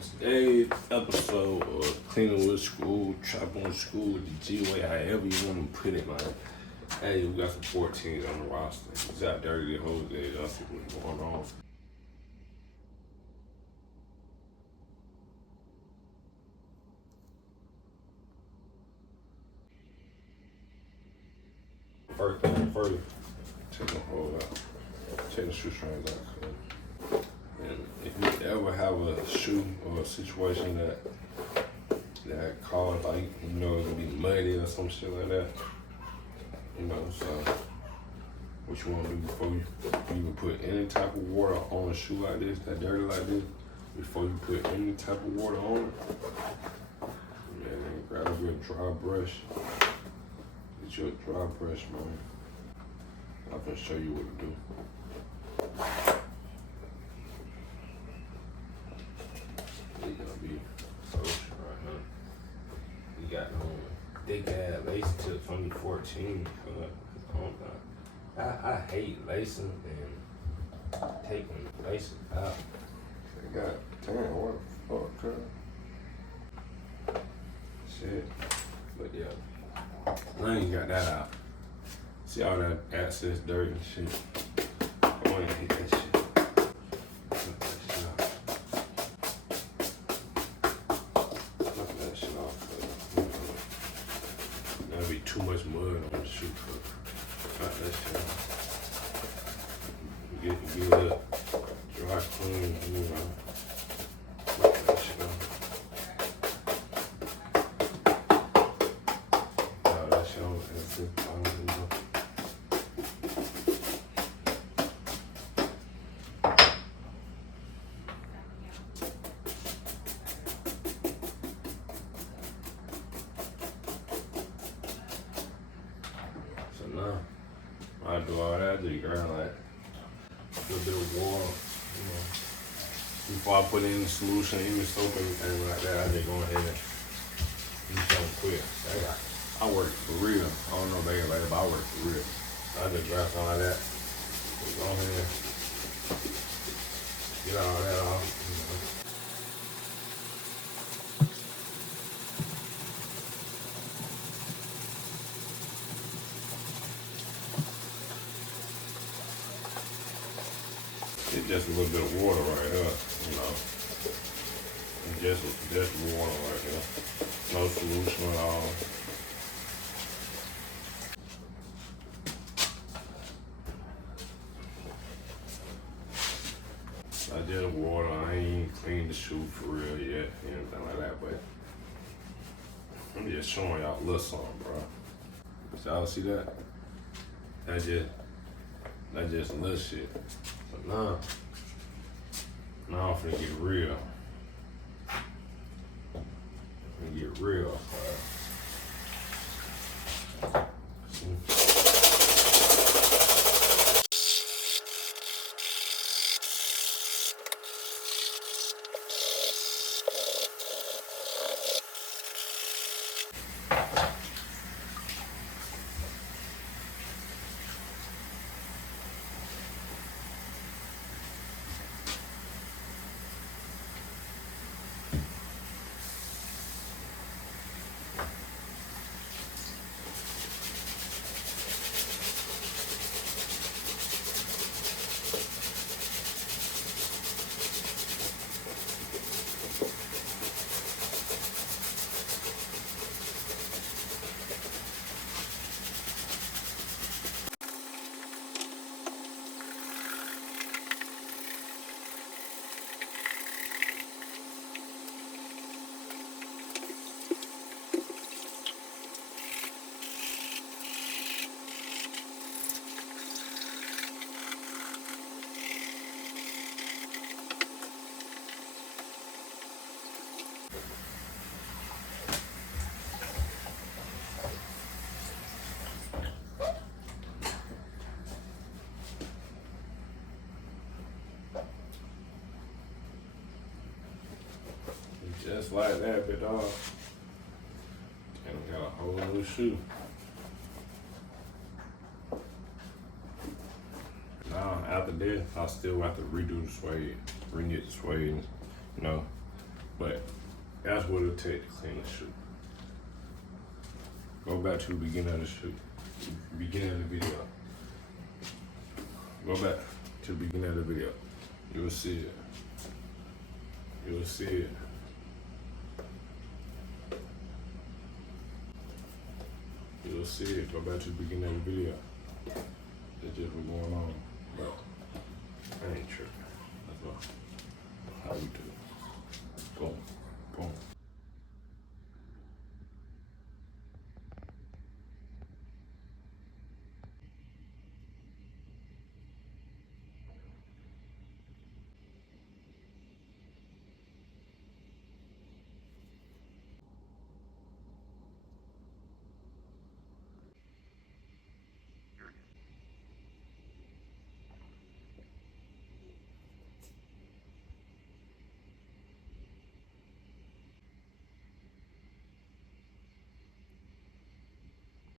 Today's episode of Cleaning with School, Trapping with School, the G-Way, however you want to put it, man. Hey, we got some 14s on the roster. It's out there the whole day. Y'all see what's going on. First thing first, take the whole out. Take the shoestrings out. And if you ever have a shoe or a situation that cause like, it's gonna be muddy or some shit like that, so what you wanna do before you even put any type of water on a shoe like this, that dirty like this, before you put any type of water on it, man, grab a good dry brush. Get you a dry brush, man. I'm gonna show you what to do. It's gonna be ocean right now. You got thick ass lace tips on the 14. I hate lacing and taking laces out. I got, damn, what the fuck, cuz? Shit. But yeah, I ain't got that out. See all that excess dirt and shit. I wanna hit that shit. Knock that shit off. Knock that shit off, cuz that'd be too much mud on the shoe, cuz. Knock that shit off. Get a dry clean, knock that shit off. That shit on, that's it. I don't even know. So now, I do all that, do you grab like a little bit of water, before I put in the solution, even soap, anything like that, I just go ahead and do something quick. I work for real. I don't know about everybody, but I work for real. So I just grab some of that, go ahead, get all that off. It's just a little bit of water right here, Just water right here. No solution at all. I just water. I ain't cleaned the shoe for real yet, anything like that, but I'm just showing y'all a little something, bro. So y'all see that? That's just little shit. So now I'm finna get real. See? Just like that, big dog. And we got a whole new shoe. Now, after this, I still have to redo the suede, re-knit the suede, But that's what it'll take to clean the shoe. Go back to the beginning of the shoe. Beginning of the video. Go back to the beginning of the video. You will see it. You will see it. You will see it. Go back to the beginning of the video. That's just what's going on. But